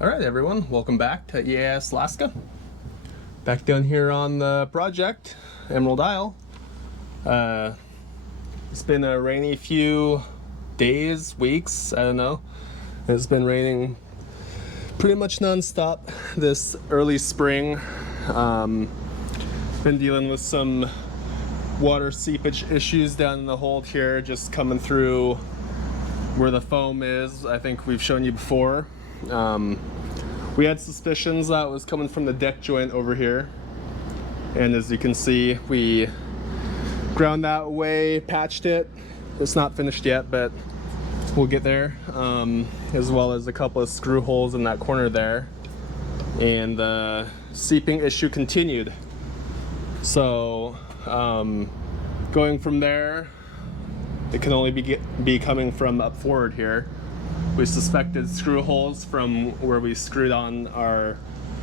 Alright everyone, welcome back to EAS Alaska. Back down here on the project, Emerald Isle. It's been a rainy few days, weeks, I don't know. It's been raining pretty much non-stop this early spring. Been dealing with some water seepage issues down in the hold here, just coming through where the foam is. I think we've shown you before. We had suspicions that it was coming from the deck joint over here, and as you can see, we ground that away, patched it. It's not finished yet, but we'll get there, as well as a couple of screw holes in that corner there, and the seeping issue continued. So going from there, it can only be coming from up forward here. We suspected screw holes from where we screwed on our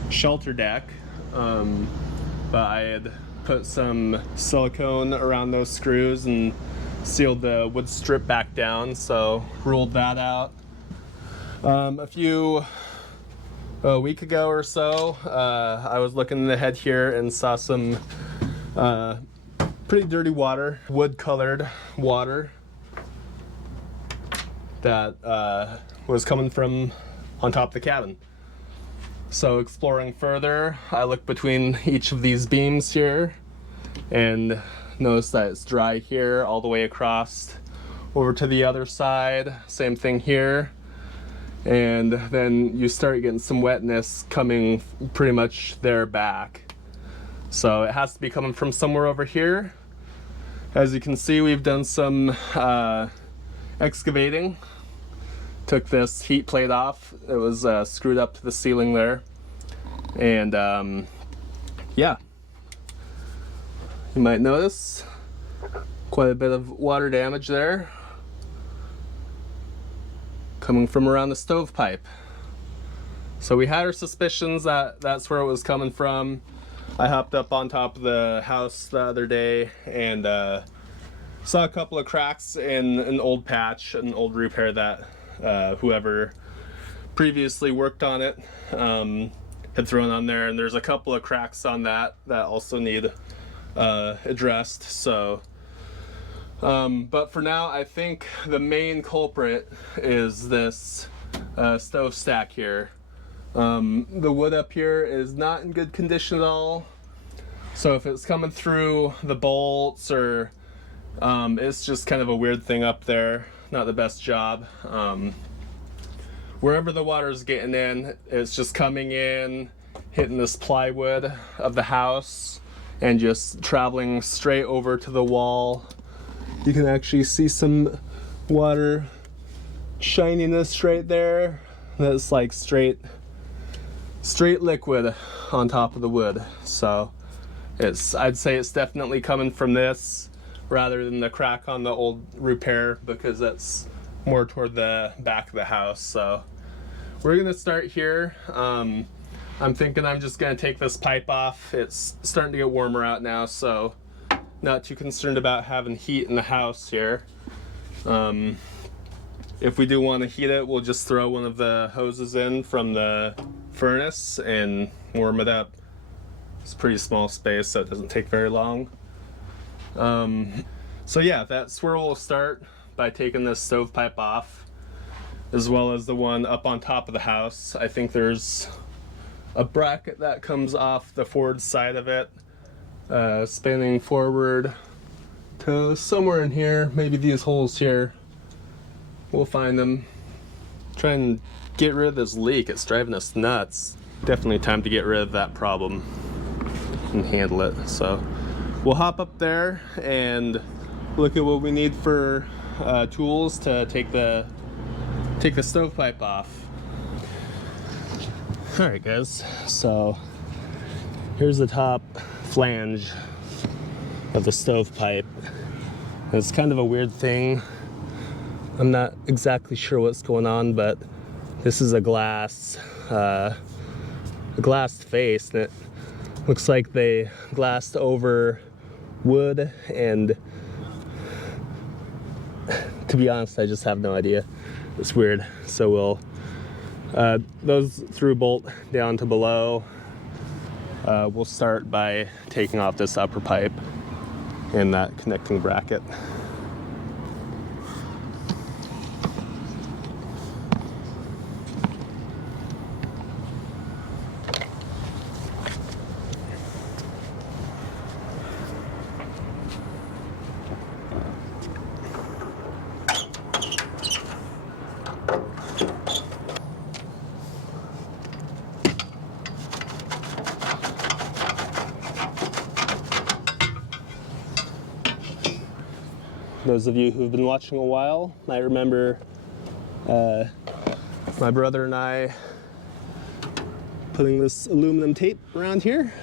shelter deck, but I had put some silicone around those screws and sealed the wood strip back down, so ruled that out. A week ago or so, I was looking ahead here and saw some pretty dirty water, wood colored water, that was coming from on top of the cabin. So exploring further, I looked between each of these beams here and noticed that it's dry here all the way across over to the other side. Same thing here. And then you start getting some wetness coming pretty much there back. So it has to be coming from somewhere over here. As you can see, we've done some excavating. Took this heat plate off. It was screwed up to the ceiling there, and yeah, you might notice quite a bit of water damage there coming from around the stovepipe. So we had our suspicions that that's where it was coming from. I hopped up on top of the house the other day and saw a couple of cracks in an old patch, an old repair that whoever previously worked on it had thrown on there, and there's a couple of cracks on that also need addressed. So but for now, I think the main culprit is this stove stack here. The wood up here is not in good condition at all, so if it's coming through the bolts or it's just kind of a weird thing up there. Not the best job. Wherever the water is getting in, it's just coming in, hitting this plywood of the house, and just traveling straight over to the wall. You can actually see some water shininess right there. That's like straight liquid on top of the wood. So I'd say it's definitely coming from this, rather than the crack on the old repair, because that's more toward the back of the house. So we're gonna start here. I'm thinking I'm just gonna take this pipe off. It's starting to get warmer out now, so not too concerned about having heat in the house here. If we do want to heat it, we'll just throw one of the hoses in from the furnace and warm it up. It's a pretty small space, so it doesn't take very long. So yeah, that's where we'll start, by taking this stovepipe off, as well as the one up on top of the house. I think there's a bracket that comes off the forward side of it, spanning forward to somewhere in here, maybe these holes here. We'll find them. Try and get rid of this leak. It's driving us nuts. Definitely time to get rid of that problem and handle it. So we'll hop up there and look at what we need for tools to take the stovepipe off. All right, guys. So here's the top flange of the stovepipe. It's kind of a weird thing. I'm not exactly sure what's going on, but this is a glass face, and it looks like they glassed over wood, and to be honest, I just have no idea. It's weird. So we'll Those through bolt down to below. We'll start by taking off this upper pipe and that connecting bracket. Those of you who've been watching a while might remember my brother and I putting this aluminum tape around here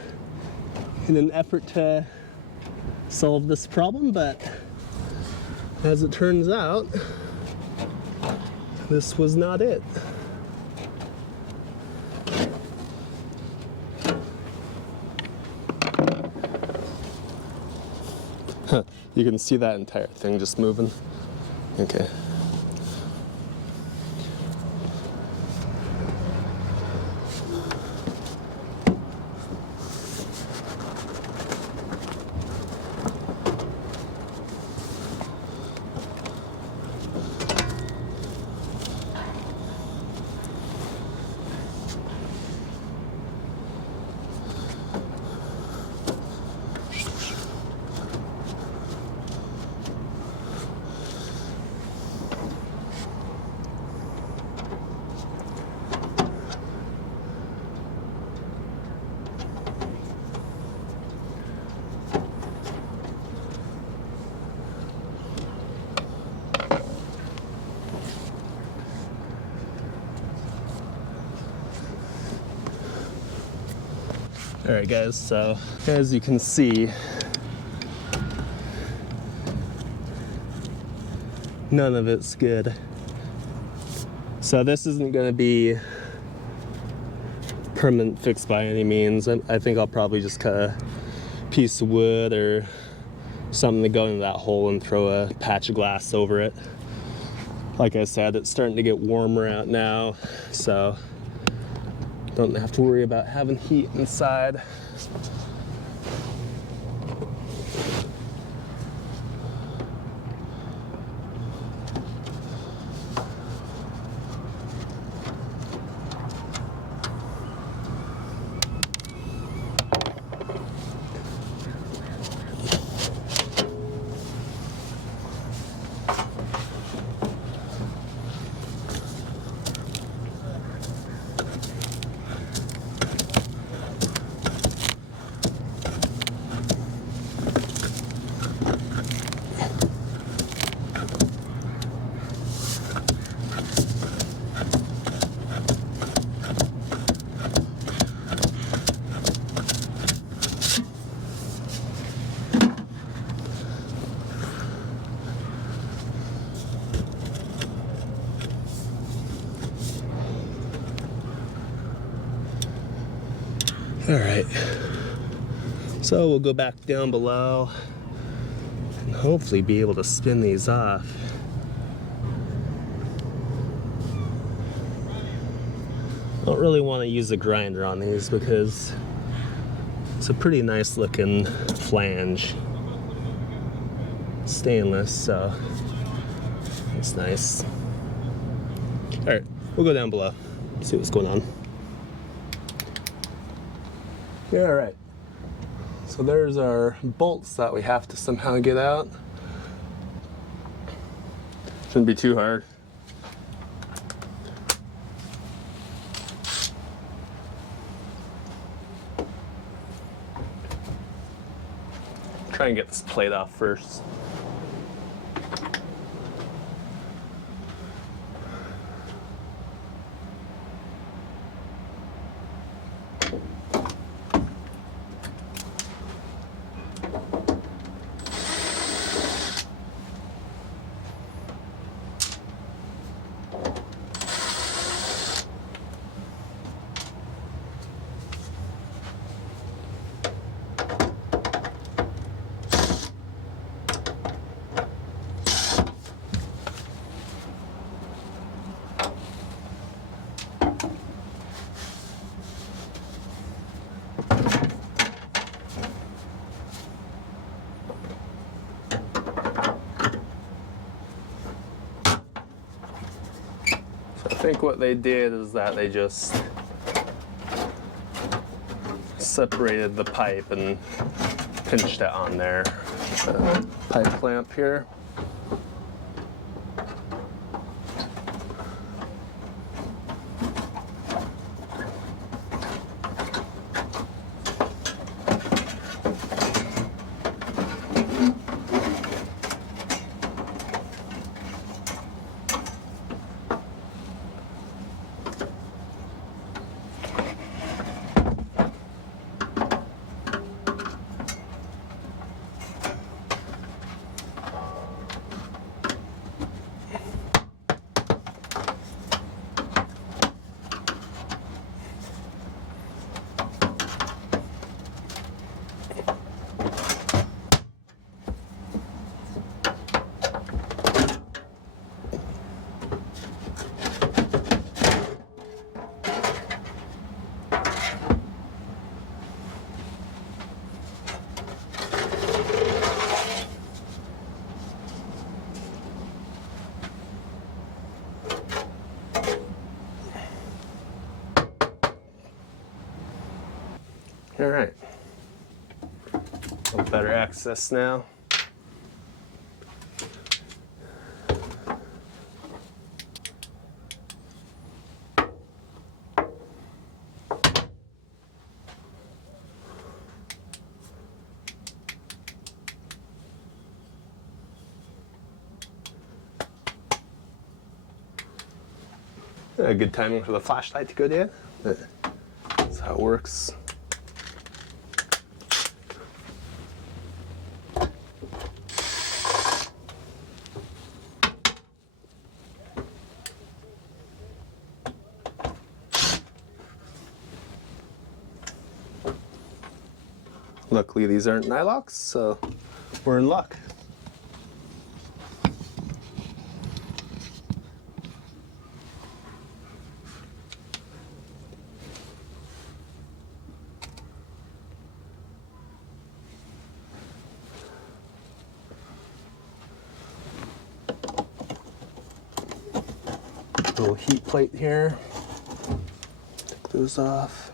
in an effort to solve this problem, but as it turns out, this was not it. You can see that entire thing just moving. Okay. Alright guys, so as you can see, none of it's good. So this isn't going to be permanent fix by any means. I think I'll probably just cut a piece of wood or something to go into that hole and throw a patch of glass over it. Like I said, it's starting to get warmer out now, so don't have to worry about having heat inside. All right, so we'll go back down below and hopefully be able to spin these off. I don't really want to use a grinder on these because it's a pretty nice looking flange. Stainless, so it's nice. All right, we'll go down below, see what's going on. Yeah, all right. So there's our bolts that we have to somehow get out. Shouldn't be too hard. Try and get this plate off first. think what they did is that they just separated the pipe and pinched it on there. Pipe clamp here. All right, a little better access now. A good timing for the flashlight to go down. That's how it works. Luckily these aren't nylocks, so we're in luck. Little heat plate here. Take those off.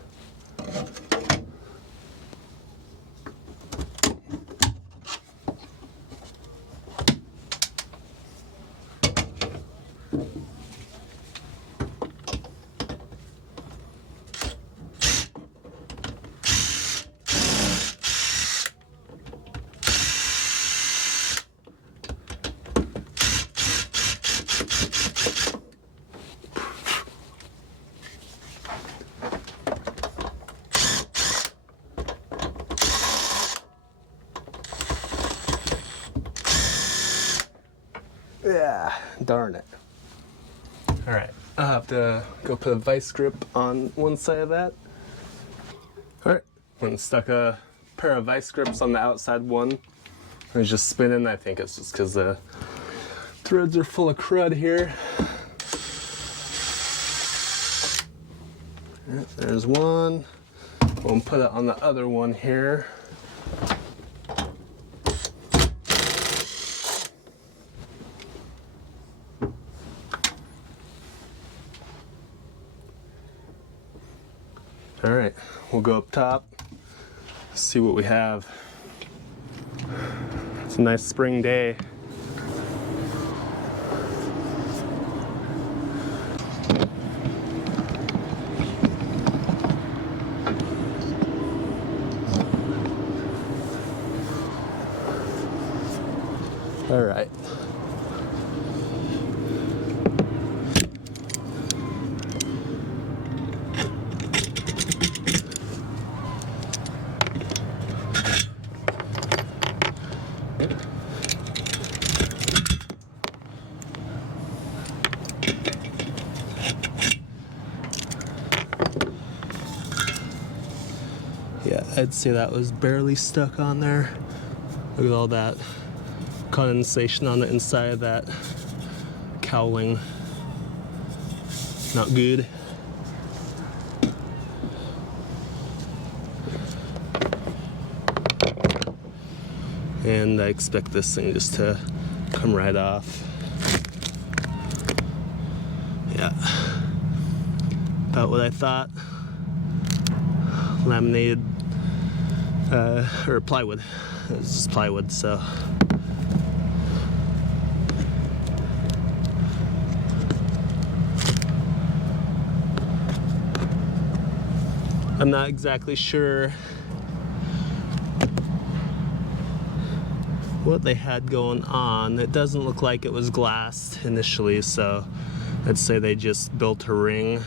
Yeah, darn it. All right, I'll have to go put a vice grip on one side of that. All right, went and stuck a pair of vice grips on the outside one. I was just spinning. I think it's just because the threads are full of crud here. Yeah, there's one. We'll put it on the other one here. All right, we'll go up top, see what we have. It's a nice spring day. All right. Yeah, I'd say that was barely stuck on there. Look at all that condensation on the inside of that cowling. Not good. And I expect this thing just to come right off. Yeah. about what I thought. Laminated or plywood. It's just plywood, so. I'm not exactly sure what they had going on. It doesn't look like it was glassed initially, so I'd say they just built a ring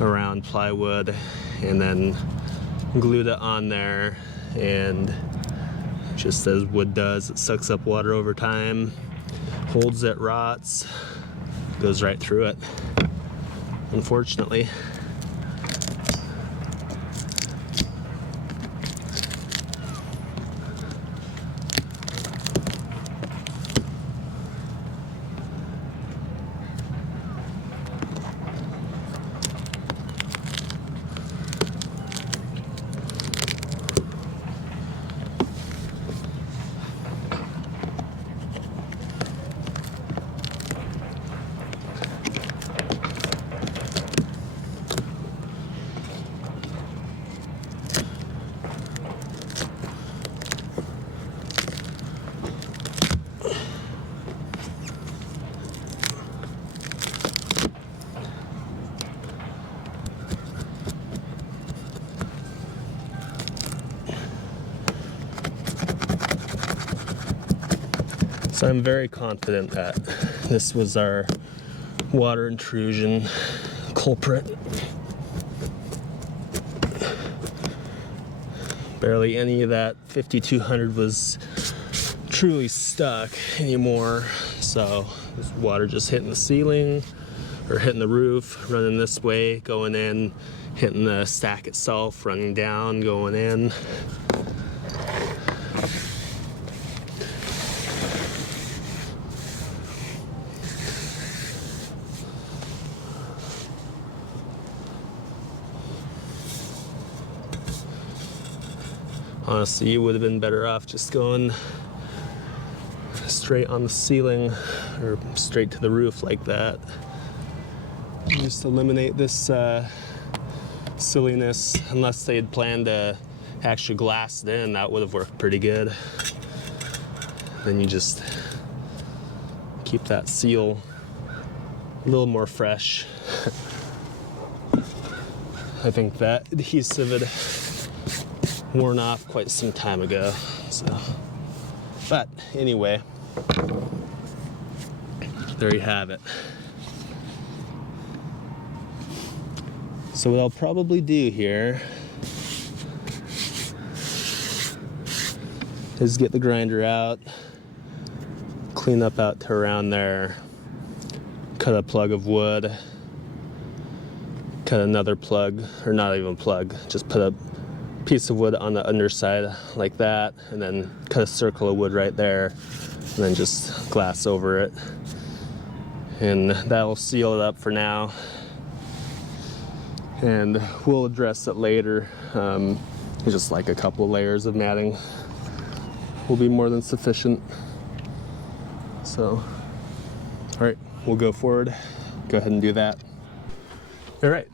around plywood and then glued it on there, and just as wood does, it sucks up water over time, holds it, rots, goes right through it, unfortunately. So I'm very confident that this was our water intrusion culprit. Barely any of that 5200 was truly stuck anymore. So this water just hitting the ceiling or hitting the roof, running this way, going in, hitting the stack itself, running down, going in. Honestly, you would have been better off just going straight on the ceiling or straight to the roof like that. Just eliminate this silliness. Unless they had planned to actually glass it in, that would have worked pretty good. Then you just keep that seal a little more fresh. I think that adhesive had worn off quite some time ago, so. But anyway, there you have it. So what I'll probably do here is get the grinder out, clean up out to around there, cut a plug of wood, cut another plug, or not even plug, just put a piece of wood on the underside like that, and then cut a circle of wood right there, and then just glass over it, and that'll seal it up for now, and we'll address it later. Just like a couple of layers of matting will be more than sufficient. So all right, we'll go forward, go ahead and do that. All right,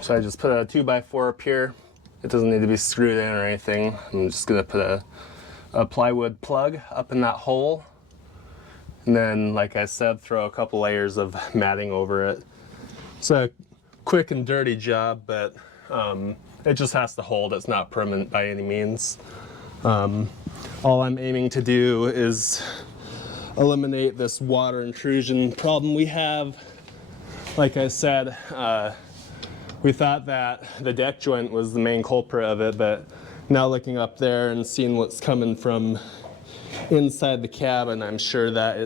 so I just put a 2x4 up here. It doesn't need to be screwed in or anything. I'm just gonna put a plywood plug up in that hole. And then, like I said, throw a couple layers of matting over it. It's a quick and dirty job, but it just has to hold. It's not permanent by any means. All I'm aiming to do is eliminate this water intrusion problem we have. Like I said, we thought that the deck joint was the main culprit of it, but now looking up there and seeing what's coming from inside the cabin, I'm sure that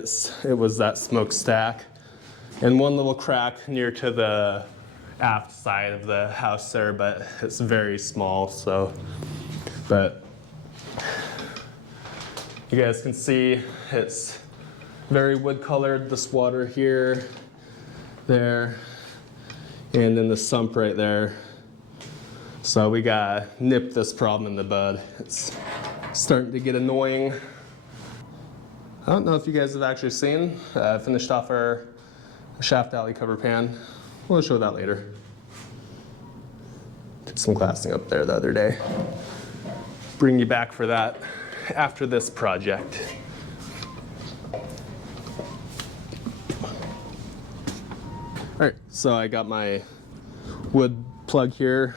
it was that smokestack. And one little crack near to the aft side of the house there, but it's very small, so. But you guys can see it's very wood colored, this water here, there, and in the sump right there. So we gotta nip this problem in the bud. It's starting to get annoying. I don't know if you guys have actually seen, finished off our shaft alley cover pan. we'll show that later. Did some glassing up there the other day. Bring you back for that after this project. All right, so I got my wood plug here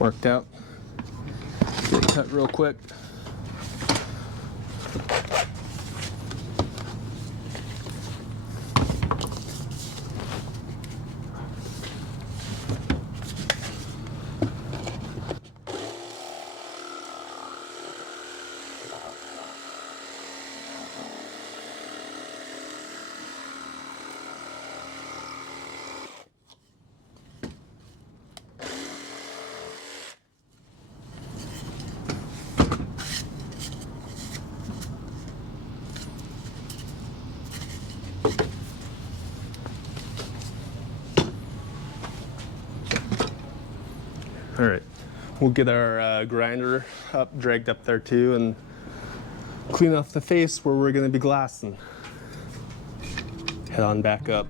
marked out. Get it cut real quick. All right, we'll get our grinder up, dragged up there too, and clean off the face where we're gonna be glassing. Head on back up.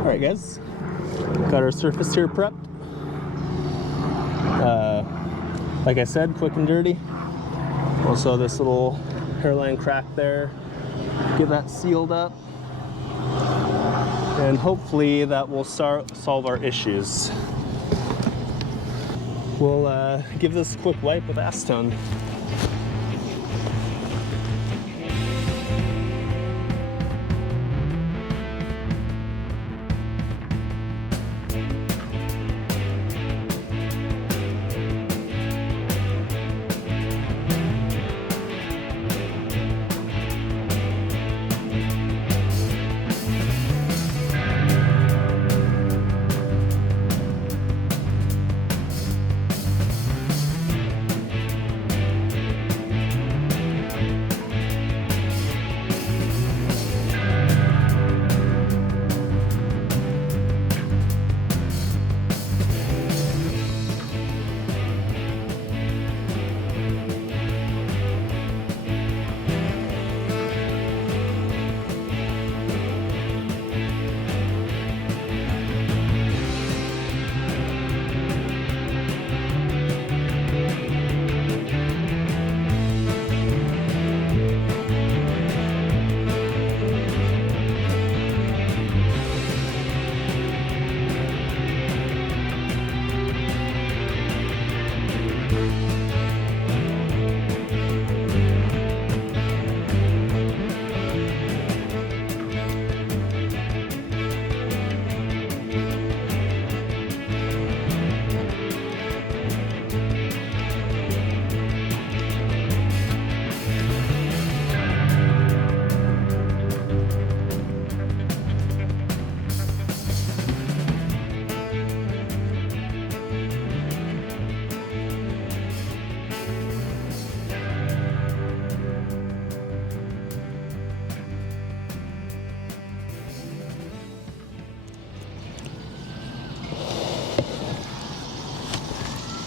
All right, guys, got our surface here prepped. Like I said, quick and dirty. Also this little hairline crack there, get that sealed up. And hopefully that will solve our issues. We'll give this a quick wipe with acetone.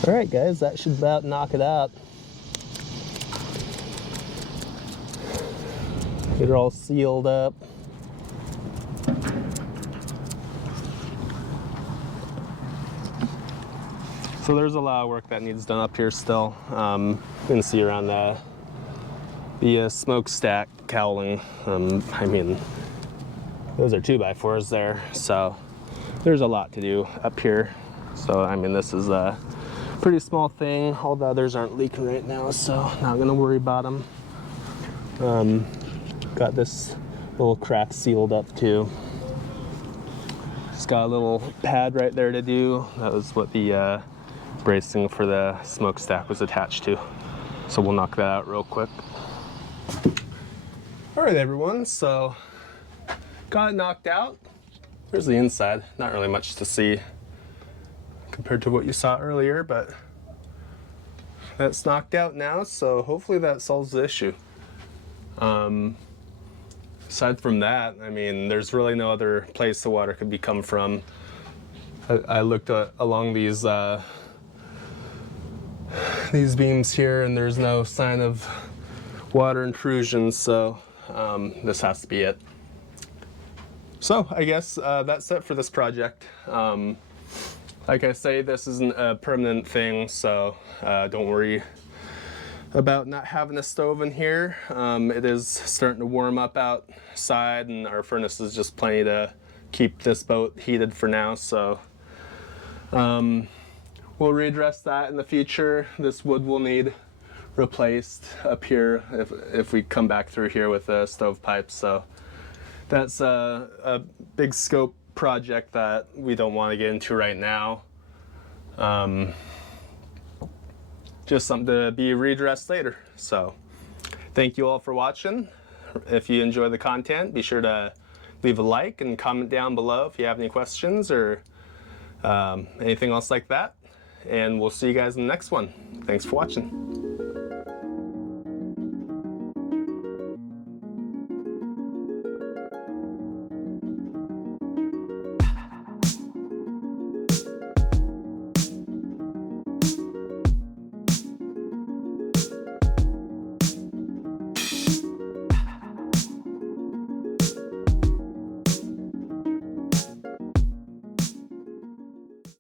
All right, guys, that should about knock it out. Get it all sealed up. So there's a lot of work that needs done up here still. You can see around the smokestack cowling. I mean, those are 2x4s there, so there's a lot to do up here. So I mean, this is a pretty small thing. All the others aren't leaking right now, so not gonna worry about them. Got this little crack sealed up too. It's got a little pad right there to do. That was what the bracing for the smokestack was attached to. So we'll knock that out real quick. All right, everyone, so got it knocked out. There's the inside. Not really much to see compared to what you saw earlier, but that's knocked out now, so hopefully that solves the issue. Aside from that, I mean, there's really no other place the water could be come from. I looked along these beams here, and there's no sign of water intrusion, so this has to be it. So I guess that's it for this project. Like I say, this isn't a permanent thing, so don't worry about not having a stove in here. It is starting to warm up outside, and our furnace is just plenty to keep this boat heated for now, so we'll readdress that in the future. This wood will need replaced up here if we come back through here with a stovepipe, so that's a big scope project that we don't want to get into right now. Just something to be readdressed later. So thank you all for watching. If you enjoy the content, be sure to leave a like and comment down below if you have any questions or anything else like that. And we'll see you guys in the next one. Thanks for watching.